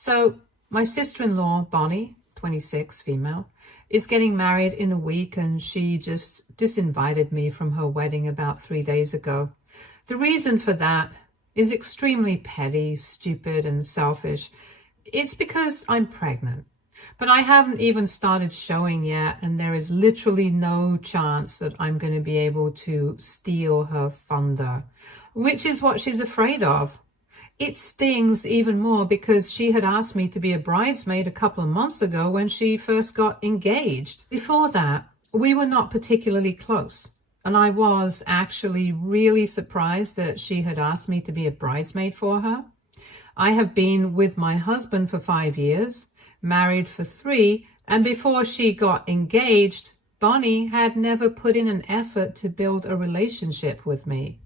So my sister-in-law, Bonnie, 26, female, is getting married in a week, and she just disinvited me from her wedding about 3 days ago. The reason for that is extremely petty, stupid, and selfish. It's because I'm pregnant. But I haven't even started showing yet, and there is literally no chance that I'm going to be able to steal her thunder, which is what she's afraid of. It stings even more because she had asked me to be a bridesmaid a couple of months ago when she first got engaged. Before that, we were not particularly close, and I was actually really surprised that she had asked me to be a bridesmaid for her. I have been with my husband for 5 years, married for 3, and before she got engaged, Bonnie had never put in an effort to build a relationship with me.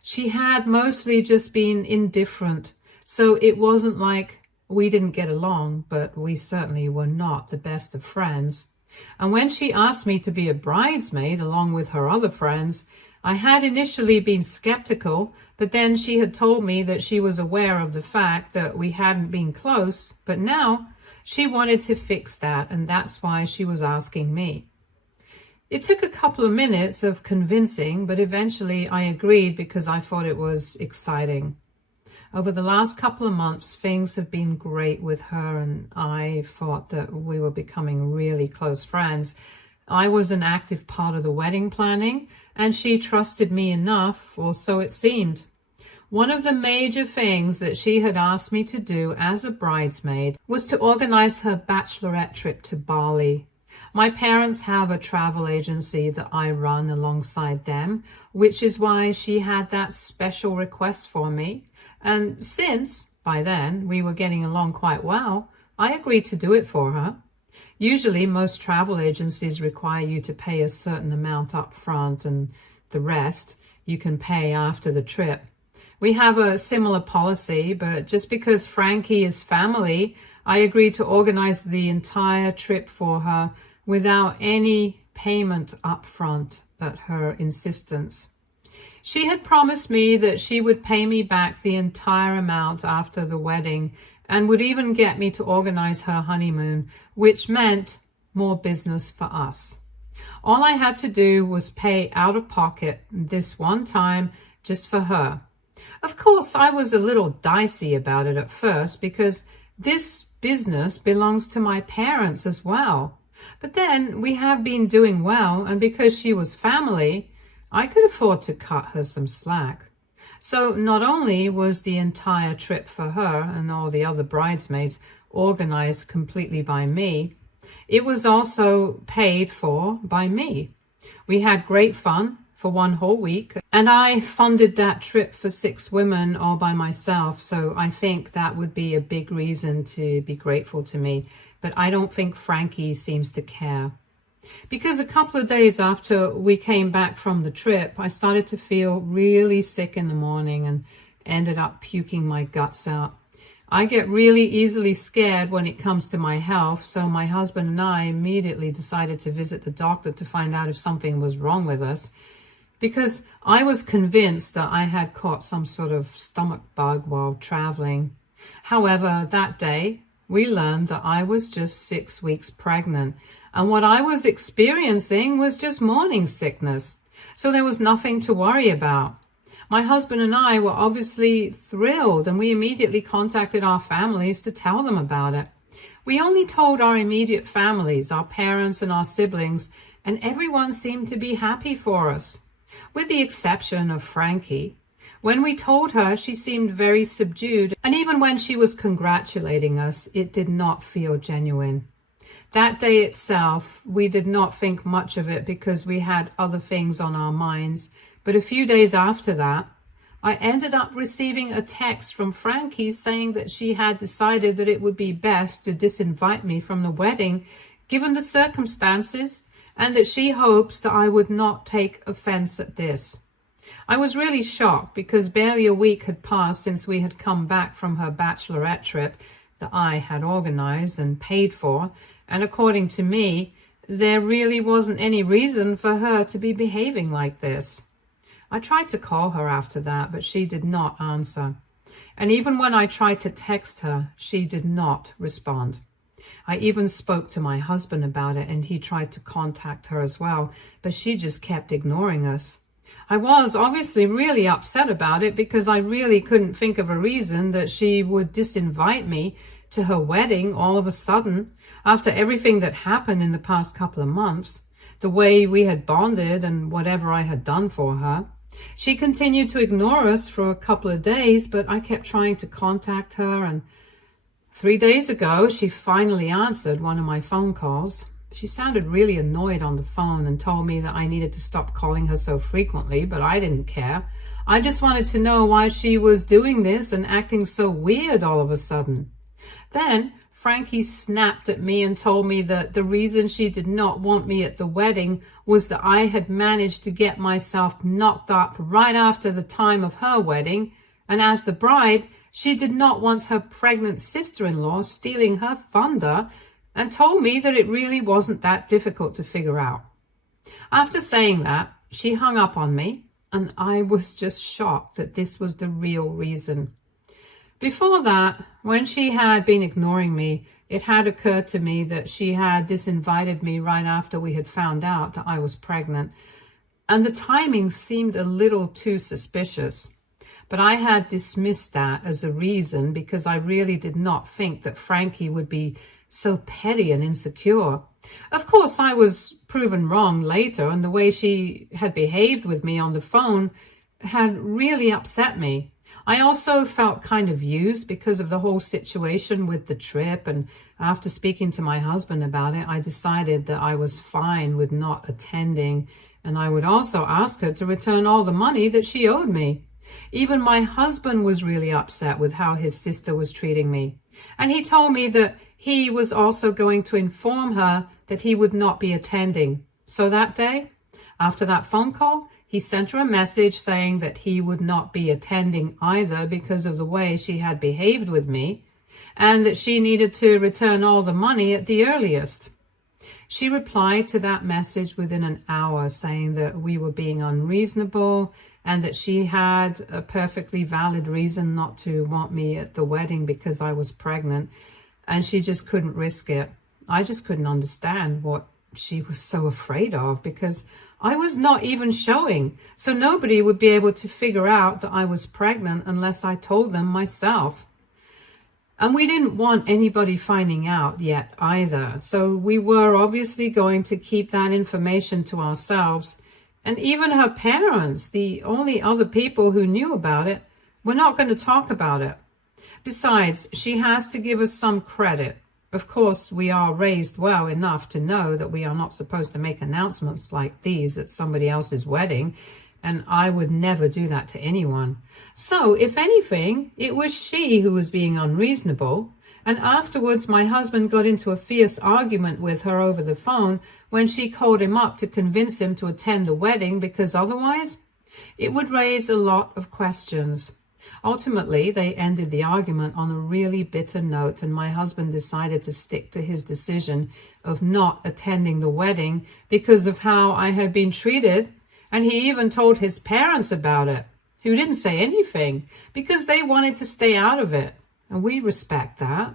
She had mostly just been indifferent, so it wasn't like we didn't get along, but we certainly were not the best of friends. And when she asked me to be a bridesmaid along with her other friends, I had initially been skeptical, but then she had told me that she was aware of the fact that we hadn't been close, but now she wanted to fix that, and that's why she was asking me. It took a couple of minutes of convincing, but eventually I agreed because I thought it was exciting. Over the last couple of months, things have been great with her, and I thought that we were becoming really close friends. I was an active part of the wedding planning, and she trusted me enough, or so it seemed. One of the major things that she had asked me to do as a bridesmaid was to organize her bachelorette trip to Bali. My parents have a travel agency that I run alongside them, which is why she had that special request for me. And since, by then, we were getting along quite well, I agreed to do it for her. Usually, most travel agencies require you to pay a certain amount up front, and the rest you can pay after the trip. We have a similar policy, but just because Frankie is family, I agreed to organize the entire trip for her without any payment up front at her insistence. She had promised me that she would pay me back the entire amount after the wedding and would even get me to organize her honeymoon, which meant more business for us. All I had to do was pay out of pocket this one time just for her. Of course, I was a little dicey about it at first because this business belongs to my parents as well. But then we have been doing well, and because she was family, I could afford to cut her some slack. So not only was the entire trip for her and all the other bridesmaids organized completely by me, it was also paid for by me. We had great fun for one whole week, and I funded that trip for 6 women all by myself, so I think that would be a big reason to be grateful to me. But I don't think Frankie seems to care. Because a couple of days after we came back from the trip, I started to feel really sick in the morning and ended up puking my guts out. I get really easily scared when it comes to my health, so my husband and I immediately decided to visit the doctor to find out if something was wrong with us, because I was convinced that I had caught some sort of stomach bug while traveling. However, that day, we learned that I was just 6 weeks pregnant, and what I was experiencing was just morning sickness, so there was nothing to worry about. My husband and I were obviously thrilled, and we immediately contacted our families to tell them about it. We only told our immediate families, our parents and our siblings, and everyone seemed to be happy for us, with the exception of Frankie. When we told her, she seemed very subdued, and even when she was congratulating us, it did not feel genuine. That day itself, we did not think much of it because we had other things on our minds, but a few days after that, I ended up receiving a text from Frankie saying that she had decided that it would be best to disinvite me from the wedding, given the circumstances, and that she hopes that I would not take offense at this. I was really shocked because barely a week had passed since we had come back from her bachelorette trip that I had organized and paid for, and according to me, there really wasn't any reason for her to be behaving like this. I tried to call her after that, but she did not answer. And even when I tried to text her, she did not respond. I even spoke to my husband about it, and he tried to contact her as well, but she just kept ignoring us. I was obviously really upset about it because I really couldn't think of a reason that she would disinvite me to her wedding all of a sudden after everything that happened in the past couple of months, the way we had bonded and whatever I had done for her. She continued to ignore us for a couple of days, but I kept trying to contact her, and 3 days ago, she finally answered one of my phone calls. She sounded really annoyed on the phone and told me that I needed to stop calling her so frequently, but I didn't care. I just wanted to know why she was doing this and acting so weird all of a sudden. Then Frankie snapped at me and told me that the reason she did not want me at the wedding was that I had managed to get myself knocked up right after the time of her wedding, and as the bride, she did not want her pregnant sister-in-law stealing her thunder, and told me that it really wasn't that difficult to figure out. After saying that, she hung up on me, and I was just shocked that this was the real reason. Before that, when she had been ignoring me, it had occurred to me that she had disinvited me right after we had found out that I was pregnant, and the timing seemed a little too suspicious. But I had dismissed that as a reason because I really did not think that Frankie would be so petty and insecure. Of course, I was proven wrong later, and the way she had behaved with me on the phone had really upset me. I also felt kind of used because of the whole situation with the trip, and after speaking to my husband about it, I decided that I was fine with not attending, and I would also ask her to return all the money that she owed me. Even my husband was really upset with how his sister was treating me, and he told me that he was also going to inform her that he would not be attending. So that day, after that phone call, he sent her a message saying that he would not be attending either because of the way she had behaved with me, and that she needed to return all the money at the earliest. She replied to that message within an hour, saying that we were being unreasonable and that she had a perfectly valid reason not to want me at the wedding because I was pregnant, and she just couldn't risk it. I just couldn't understand what she was so afraid of, because I was not even showing, so nobody would be able to figure out that I was pregnant unless I told them myself. And we didn't want anybody finding out yet either, so we were obviously going to keep that information to ourselves. And even her parents, the only other people who knew about it, were not going to talk about it. Besides, she has to give us some credit. Of course, we are raised well enough to know that we are not supposed to make announcements like these at somebody else's wedding, and I would never do that to anyone. So, if anything, it was she who was being unreasonable, and afterwards my husband got into a fierce argument with her over the phone when she called him up to convince him to attend the wedding, because otherwise it would raise a lot of questions. Ultimately, they ended the argument on a really bitter note, and my husband decided to stick to his decision of not attending the wedding because of how I had been treated, and he even told his parents about it, who didn't say anything because they wanted to stay out of it, and we respect that.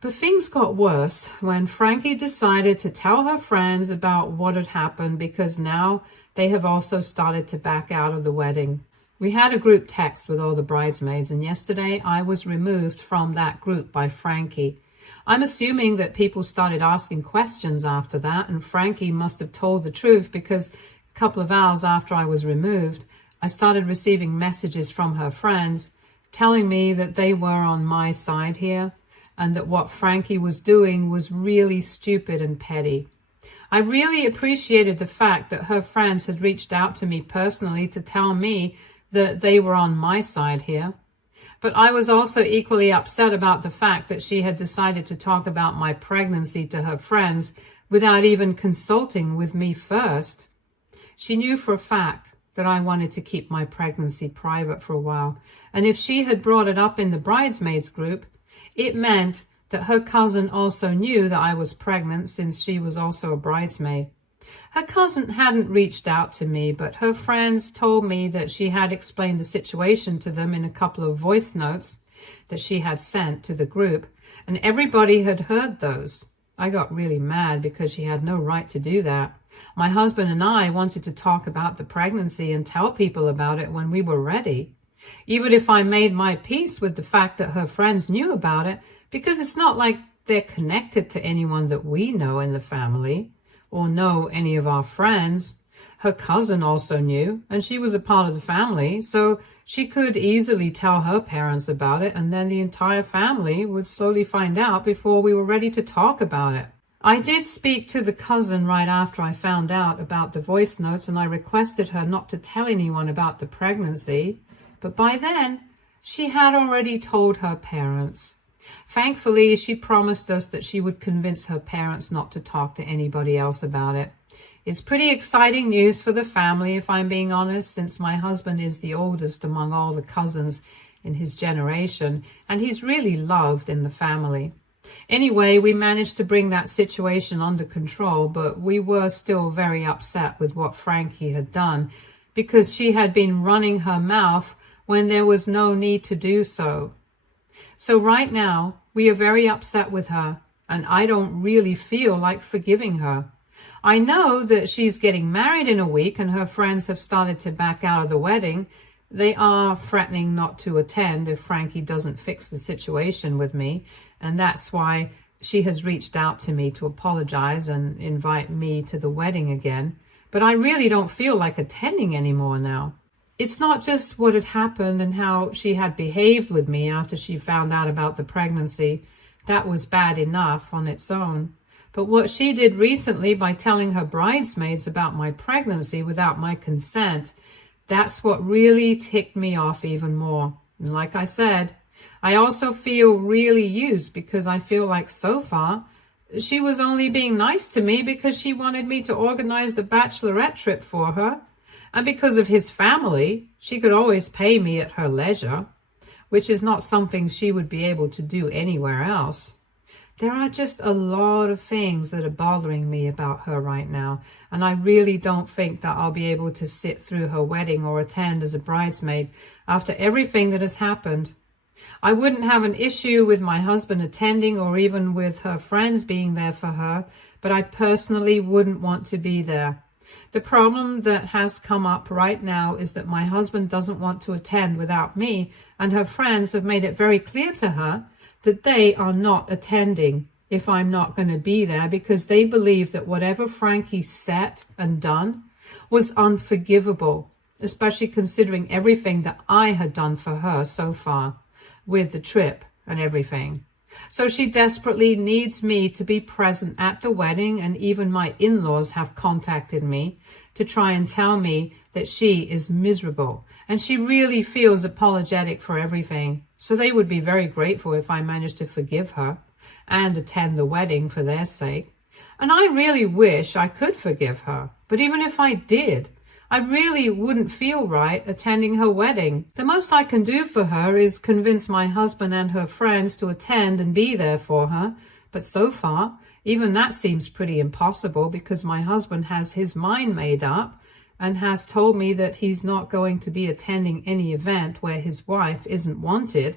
But things got worse when Frankie decided to tell her friends about what had happened, because now they have also started to back out of the wedding. We had a group text with all the bridesmaids, and yesterday I was removed from that group by Frankie. I'm assuming that people started asking questions after that, and Frankie must have told the truth, because a couple of hours after I was removed, I started receiving messages from her friends telling me that they were on my side here, and that what Frankie was doing was really stupid and petty. I really appreciated the fact that her friends had reached out to me personally to tell me that they were on my side here. But I was also equally upset about the fact that she had decided to talk about my pregnancy to her friends without even consulting with me first. She knew for a fact that I wanted to keep my pregnancy private for a while, and if she had brought it up in the bridesmaids group, it meant that her cousin also knew that I was pregnant, since she was also a bridesmaid. Her cousin hadn't reached out to me, but her friends told me that she had explained the situation to them in a couple of voice notes that she had sent to the group, and everybody had heard those. I got really mad because she had no right to do that. My husband and I wanted to talk about the pregnancy and tell people about it when we were ready. Even if I made my peace with the fact that her friends knew about it, because it's not like they're connected to anyone that we know in the family or know any of our friends. Her cousin also knew, and she was a part of the family, so she could easily tell her parents about it, and then the entire family would slowly find out before we were ready to talk about it. I did speak to the cousin right after I found out about the voice notes, and I requested her not to tell anyone about the pregnancy, but by then she had already told her parents. Thankfully, she promised us that she would convince her parents not to talk to anybody else about it. It's pretty exciting news for the family, if I'm being honest, since my husband is the oldest among all the cousins in his generation, and he's really loved in the family. Anyway, we managed to bring that situation under control, but we were still very upset with what Frankie had done, because she had been running her mouth when there was no need to do so. So right now, we are very upset with her, and I don't really feel like forgiving her. I know that she's getting married in a week, and her friends have started to back out of the wedding. They are threatening not to attend if Frankie doesn't fix the situation with me, and that's why she has reached out to me to apologize and invite me to the wedding again. But I really don't feel like attending anymore now. It's not just what had happened and how she had behaved with me after she found out about the pregnancy. That was bad enough on its own. But what she did recently by telling her bridesmaids about my pregnancy without my consent, that's what really ticked me off even more. And like I said, I also feel really used because I feel like so far she was only being nice to me because she wanted me to organize the Bachelorette trip for her. And because of his family, she could always pay me at her leisure, which is not something she would be able to do anywhere else. There are just a lot of things that are bothering me about her right now, and I really don't think that I'll be able to sit through her wedding or attend as a bridesmaid after everything that has happened. I wouldn't have an issue with my husband attending or even with her friends being there for her, but I personally wouldn't want to be there. The problem that has come up right now is that my husband doesn't want to attend without me, and her friends have made it very clear to her that they are not attending if I'm not going to be there, because they believe that whatever Frankie said and done was unforgivable, especially considering everything that I had done for her so far with the trip and everything. So she desperately needs me to be present at the wedding, and even my in-laws have contacted me to try and tell me that she is miserable and she really feels apologetic for everything. So they would be very grateful if I managed to forgive her and attend the wedding for their sake. And I really wish I could forgive her, but even if I did, I really wouldn't feel right attending her wedding. The most I can do for her is convince my husband and her friends to attend and be there for her. But so far, even that seems pretty impossible, because my husband has his mind made up and has told me that he's not going to be attending any event where his wife isn't wanted.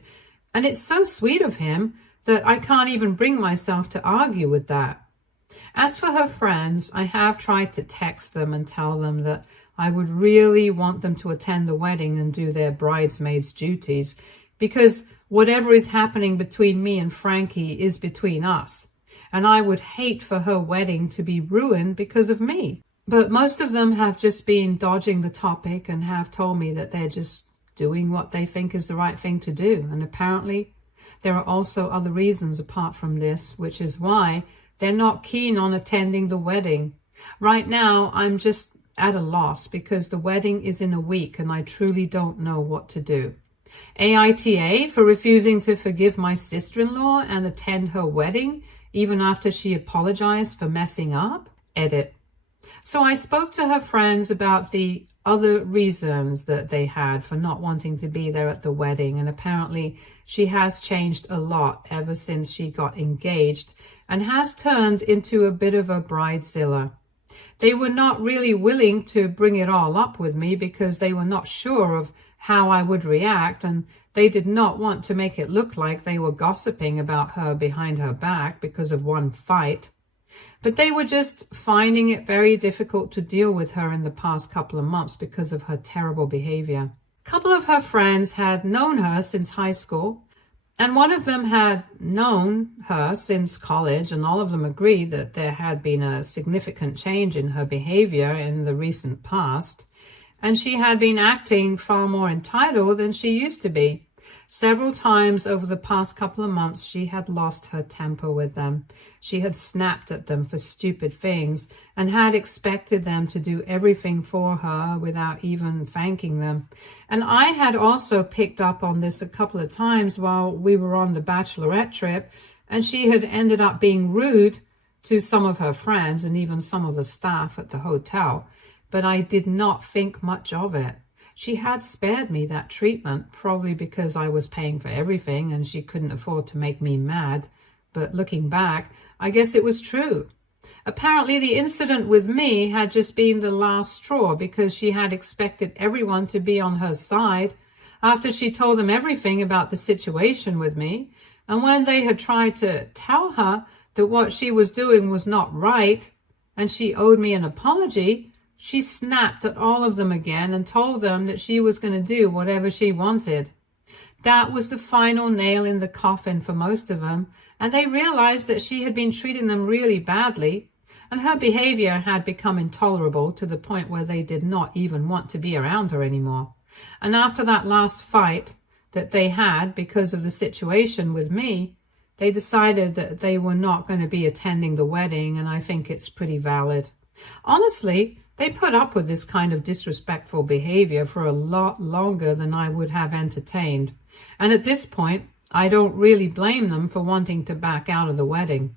And it's so sweet of him that I can't even bring myself to argue with that. As for her friends, I have tried to text them and tell them that I would really want them to attend the wedding and do their bridesmaids' duties, because whatever is happening between me and Frankie is between us, and I would hate for her wedding to be ruined because of me. But most of them have just been dodging the topic and have told me that they're just doing what they think is the right thing to do. And apparently there are also other reasons apart from this, which is why they're not keen on attending the wedding. Right now, I'm just at a loss because the wedding is in a week and I truly don't know what to do. AITA for refusing to forgive my sister-in-law and attend her wedding even after she apologized for messing up? Edit. So I spoke to her friends about the other reasons that they had for not wanting to be there at the wedding, and apparently she has changed a lot ever since she got engaged and has turned into a bit of a bridezilla. They were not really willing to bring it all up with me because they were not sure of how I would react, and they did not want to make it look like they were gossiping about her behind her back because of one fight. But they were just finding it very difficult to deal with her in the past couple of months because of her terrible behavior. A couple of her friends had known her since high school, and one of them had known her since college, and all of them agreed that there had been a significant change in her behavior in the recent past, and she had been acting far more entitled than she used to be. Several times over the past couple of months, she had lost her temper with them. She had snapped at them for stupid things and had expected them to do everything for her without even thanking them. And I had also picked up on this a couple of times while we were on the Bachelorette trip, and she had ended up being rude to some of her friends and even some of the staff at the hotel. But I did not think much of it. She had spared me that treatment, probably because I was paying for everything and she couldn't afford to make me mad. But looking back, I guess it was true. Apparently the incident with me had just been the last straw because she had expected everyone to be on her side after she told them everything about the situation with me. And when they had tried to tell her that what she was doing was not right and she owed me an apology, she snapped at all of them again and told them that she was going to do whatever she wanted. That was the final nail in the coffin for most of them, and they realized that she had been treating them really badly, and her behavior had become intolerable to the point where they did not even want to be around her anymore. And after that last fight that they had because of the situation with me, they decided that they were not going to be attending the wedding, and I think it's pretty valid. Honestly, they put up with this kind of disrespectful behavior for a lot longer than I would have entertained. And at this point, I don't really blame them for wanting to back out of the wedding.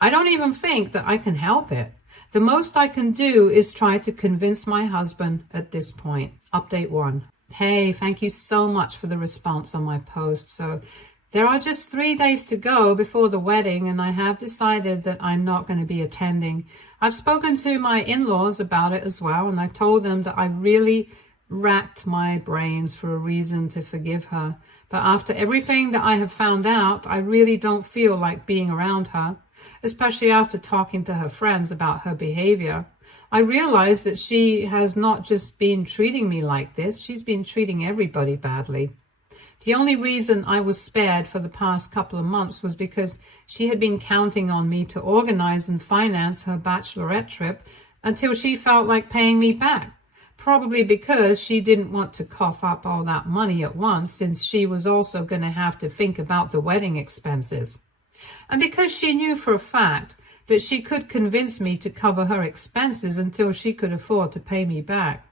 I don't even think that I can help it. The most I can do is try to convince my husband at this point. Update 1. Hey, thank you so much for the response on my post. So there are just 3 days to go before the wedding, and I have decided that I'm not going to be attending. I've spoken to my in-laws about it as well, and I've told them that I really racked my brains for a reason to forgive her. But after everything that I have found out, I really don't feel like being around her, especially after talking to her friends about her behavior. I realize that she has not just been treating me like this, she's been treating everybody badly. The only reason I was spared for the past couple of months was because she had been counting on me to organize and finance her Bachelorette trip until she felt like paying me back. Probably because she didn't want to cough up all that money at once, since she was also going to have to think about the wedding expenses. And because she knew for a fact that she could convince me to cover her expenses until she could afford to pay me back.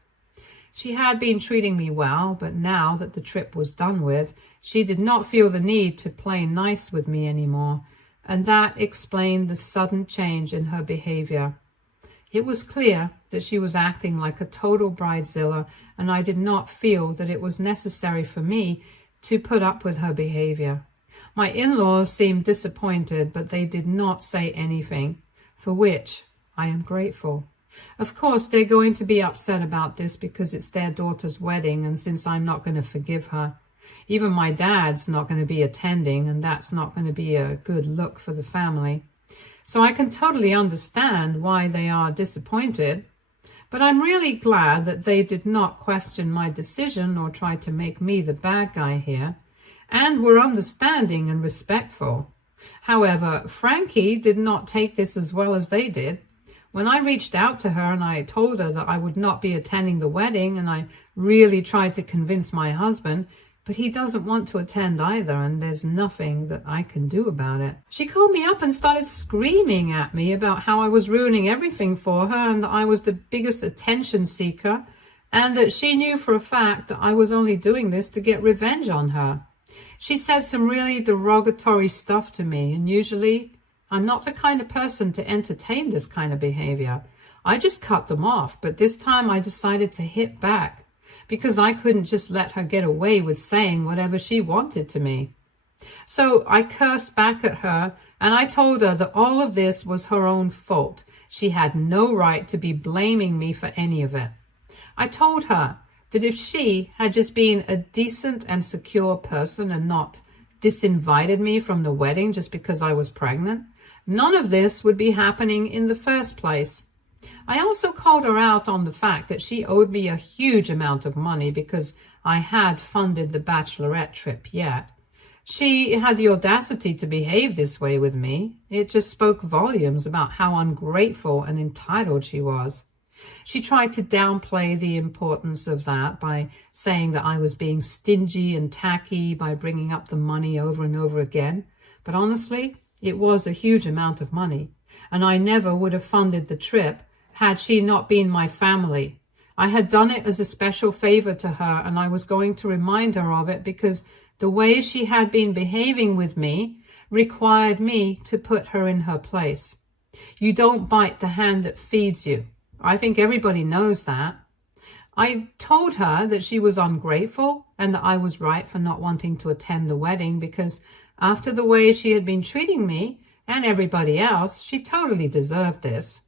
She had been treating me well, but now that the trip was done with, she did not feel the need to play nice with me anymore, and that explained the sudden change in her behavior. It was clear that she was acting like a total bridezilla, and I did not feel that it was necessary for me to put up with her behavior. My in-laws seemed disappointed, but they did not say anything, for which I am grateful. Of course, they're going to be upset about this because it's their daughter's wedding, and since I'm not going to forgive her, even my dad's not going to be attending, and that's not going to be a good look for the family. So I can totally understand why they are disappointed, but I'm really glad that they did not question my decision or try to make me the bad guy here, and were understanding and respectful. However, Frankie did not take this as well as they did. When I reached out to her and I told her that I would not be attending the wedding, and I really tried to convince my husband, but he doesn't want to attend either, and there's nothing that I can do about it. She called me up and started screaming at me about how I was ruining everything for her and that I was the biggest attention seeker, and that she knew for a fact that I was only doing this to get revenge on her. She said some really derogatory stuff to me, and usually I'm not the kind of person to entertain this kind of behavior. I just cut them off, but this time I decided to hit back because I couldn't just let her get away with saying whatever she wanted to me. So I cursed back at her, and I told her that all of this was her own fault. She had no right to be blaming me for any of it. I told her that if she had just been a decent and secure person and not disinvited me from the wedding just because I was pregnant, none of this would be happening in the first place. I also called her out on the fact that she owed me a huge amount of money because I had funded the Bachelorette trip yet. She had the audacity to behave this way with me. It just spoke volumes about how ungrateful and entitled she was. She tried to downplay the importance of that by saying that I was being stingy and tacky by bringing up the money over and over again. But honestly, it was a huge amount of money, and I never would have funded the trip had she not been my family. I had done it as a special favor to her, and I was going to remind her of it because the way she had been behaving with me required me to put her in her place. You don't bite the hand that feeds you. I think everybody knows that. I told her that she was ungrateful and that I was right for not wanting to attend the wedding because after the way she had been treating me and everybody else, she totally deserved this.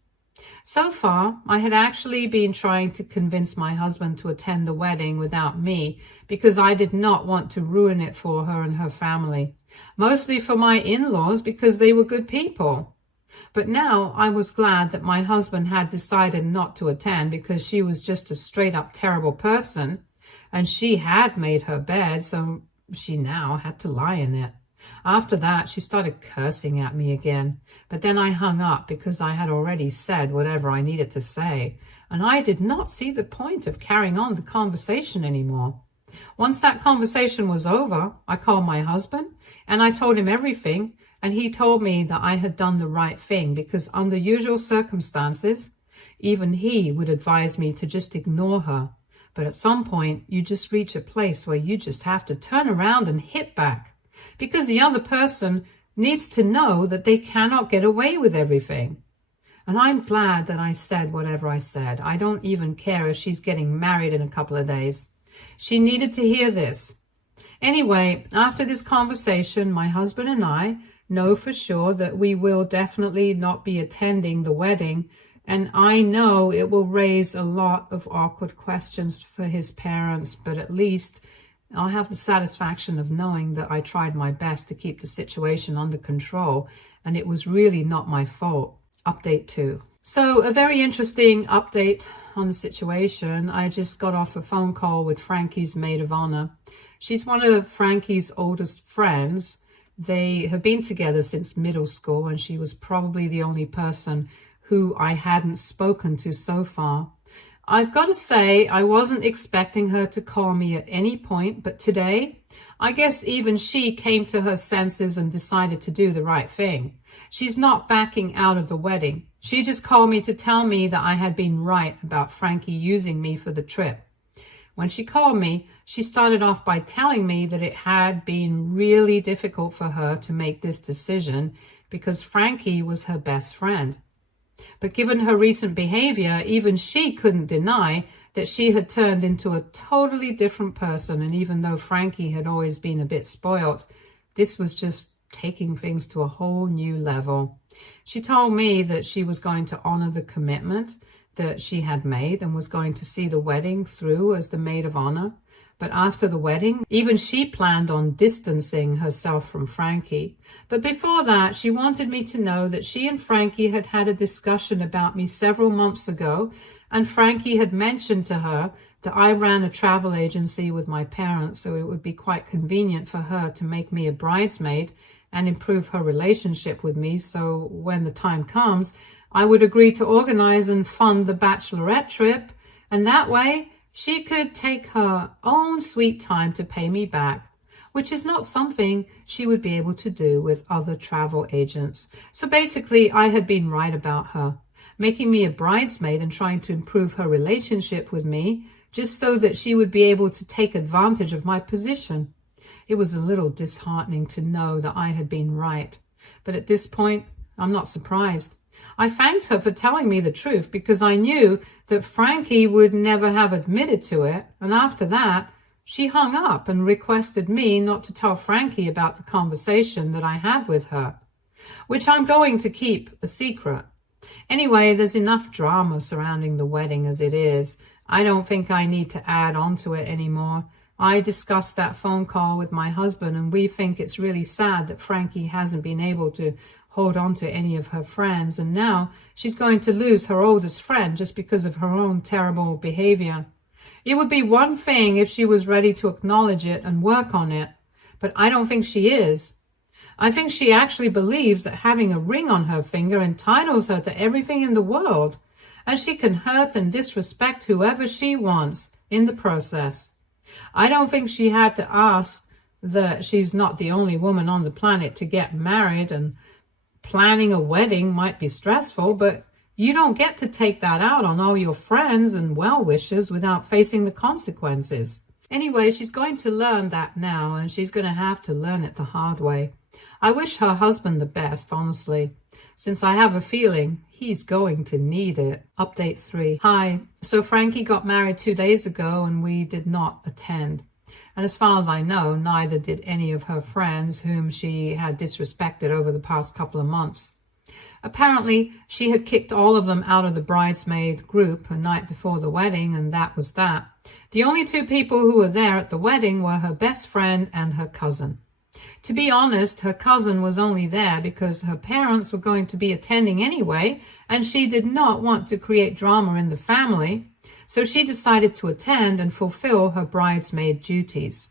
So far, I had actually been trying to convince my husband to attend the wedding without me because I did not want to ruin it for her and her family, mostly for my in-laws because they were good people. But now I was glad that my husband had decided not to attend because she was just a straight-up terrible person, and she had made her bed, so she now had to lie in it. After that, she started cursing at me again, but then I hung up because I had already said whatever I needed to say, and I did not see the point of carrying on the conversation anymore. Once that conversation was over, I called my husband, and I told him everything, and he told me that I had done the right thing because under usual circumstances, even he would advise me to just ignore her. But at some point, you just reach a place where you just have to turn around and hit back, because the other person needs to know that they cannot get away with everything. And I'm glad that I said whatever I said. I don't even care if she's getting married in a couple of days. She needed to hear this. Anyway, after this conversation, my husband and I know for sure that we will definitely not be attending the wedding, and I know it will raise a lot of awkward questions for his parents, but at least I'll have the satisfaction of knowing that I tried my best to keep the situation under control, and it was really not my fault. Update 2. So a very interesting update on the situation. I just got off a phone call with Frankie's maid of honor. She's one of Frankie's oldest friends. They have been together since middle school, and she was probably the only person who I hadn't spoken to so far. I've got to say, I wasn't expecting her to call me at any point, but today, I guess even she came to her senses and decided to do the right thing. She's not backing out of the wedding. She just called me to tell me that I had been right about Frankie using me for the trip. When she called me, she started off by telling me that it had been really difficult for her to make this decision because Frankie was her best friend. But given her recent behavior, even she couldn't deny that she had turned into a totally different person. And even though Frankie had always been a bit spoiled, this was just taking things to a whole new level. She told me that she was going to honor the commitment that she had made and was going to see the wedding through as the maid of honor. But after the wedding, even she planned on distancing herself from Frankie. But before that, she wanted me to know that she and Frankie had had a discussion about me several months ago, and Frankie had mentioned to her that I ran a travel agency with my parents, so it would be quite convenient for her to make me a bridesmaid and improve her relationship with me, so when the time comes, I would agree to organize and fund the Bachelorette trip, and that way she could take her own sweet time to pay me back, which is not something she would be able to do with other travel agents. So basically, I had been right about her, making me a bridesmaid and trying to improve her relationship with me, just so that she would be able to take advantage of my position. It was a little disheartening to know that I had been right, but at this point, I'm not surprised. I thanked her for telling me the truth because I knew that Frankie would never have admitted to it, and after that, she hung up and requested me not to tell Frankie about the conversation that I had with her, which I'm going to keep a secret. Anyway, there's enough drama surrounding the wedding as it is. I don't think I need to add on to it anymore. I discussed that phone call with my husband, and we think it's really sad that Frankie hasn't been able to hold on to any of her friends, and now she's going to lose her oldest friend just because of her own terrible behavior. It would be one thing if she was ready to acknowledge it and work on it, but I don't think she is. I think she actually believes that having a ring on her finger entitles her to everything in the world, and she can hurt and disrespect whoever she wants in the process. I don't think she had to ask that she's not the only woman on the planet to get married, and planning a wedding might be stressful, but you don't get to take that out on all your friends and well-wishers without facing the consequences. Anyway, she's going to learn that now, and she's going to have to learn it the hard way. I wish her husband the best, honestly, since I have a feeling he's going to need it. Update 3. Hi. So Frankie got married 2 days ago, and we did not attend. And as far as I know, neither did any of her friends whom she had disrespected over the past couple of months. Apparently, she had kicked all of them out of the bridesmaid group a night before the wedding, and that was that. The only 2 people who were there at the wedding were her best friend and her cousin. To be honest, her cousin was only there because her parents were going to be attending anyway, and she did not want to create drama in the family, so she decided to attend and fulfill her bridesmaid duties.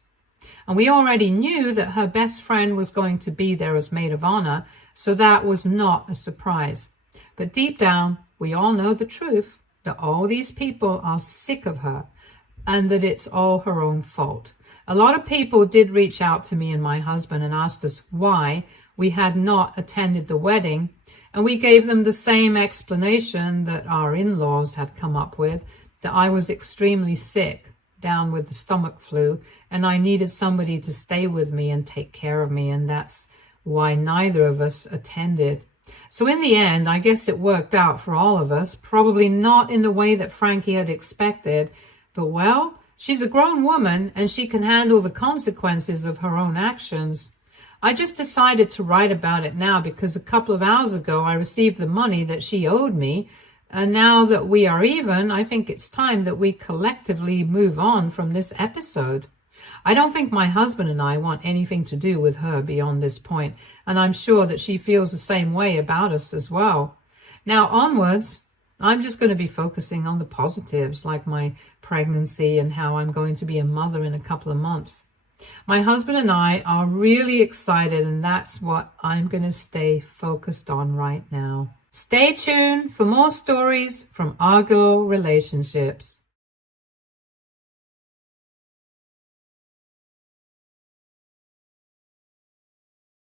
And we already knew that her best friend was going to be there as maid of honor, so that was not a surprise. But deep down, we all know the truth, that all these people are sick of her, and that it's all her own fault. A lot of people did reach out to me and my husband and asked us why we had not attended the wedding, and we gave them the same explanation that our in-laws had come up with, that I was extremely sick, down with the stomach flu, and I needed somebody to stay with me and take care of me, and that's why neither of us attended. So in the end, I guess it worked out for all of us, probably not in the way that Frankie had expected, but well, she's a grown woman and she can handle the consequences of her own actions. I just decided to write about it now because a couple of hours ago I received the money that she owed me, and now that we are even, I think it's time that we collectively move on from this episode. I don't think my husband and I want anything to do with her beyond this point, and I'm sure that she feels the same way about us as well. Now onwards, I'm just going to be focusing on the positives, like my pregnancy and how I'm going to be a mother in a couple of months. My husband and I are really excited, and that's what I'm going to stay focused on right now. Stay tuned for more stories from Argo Relationships.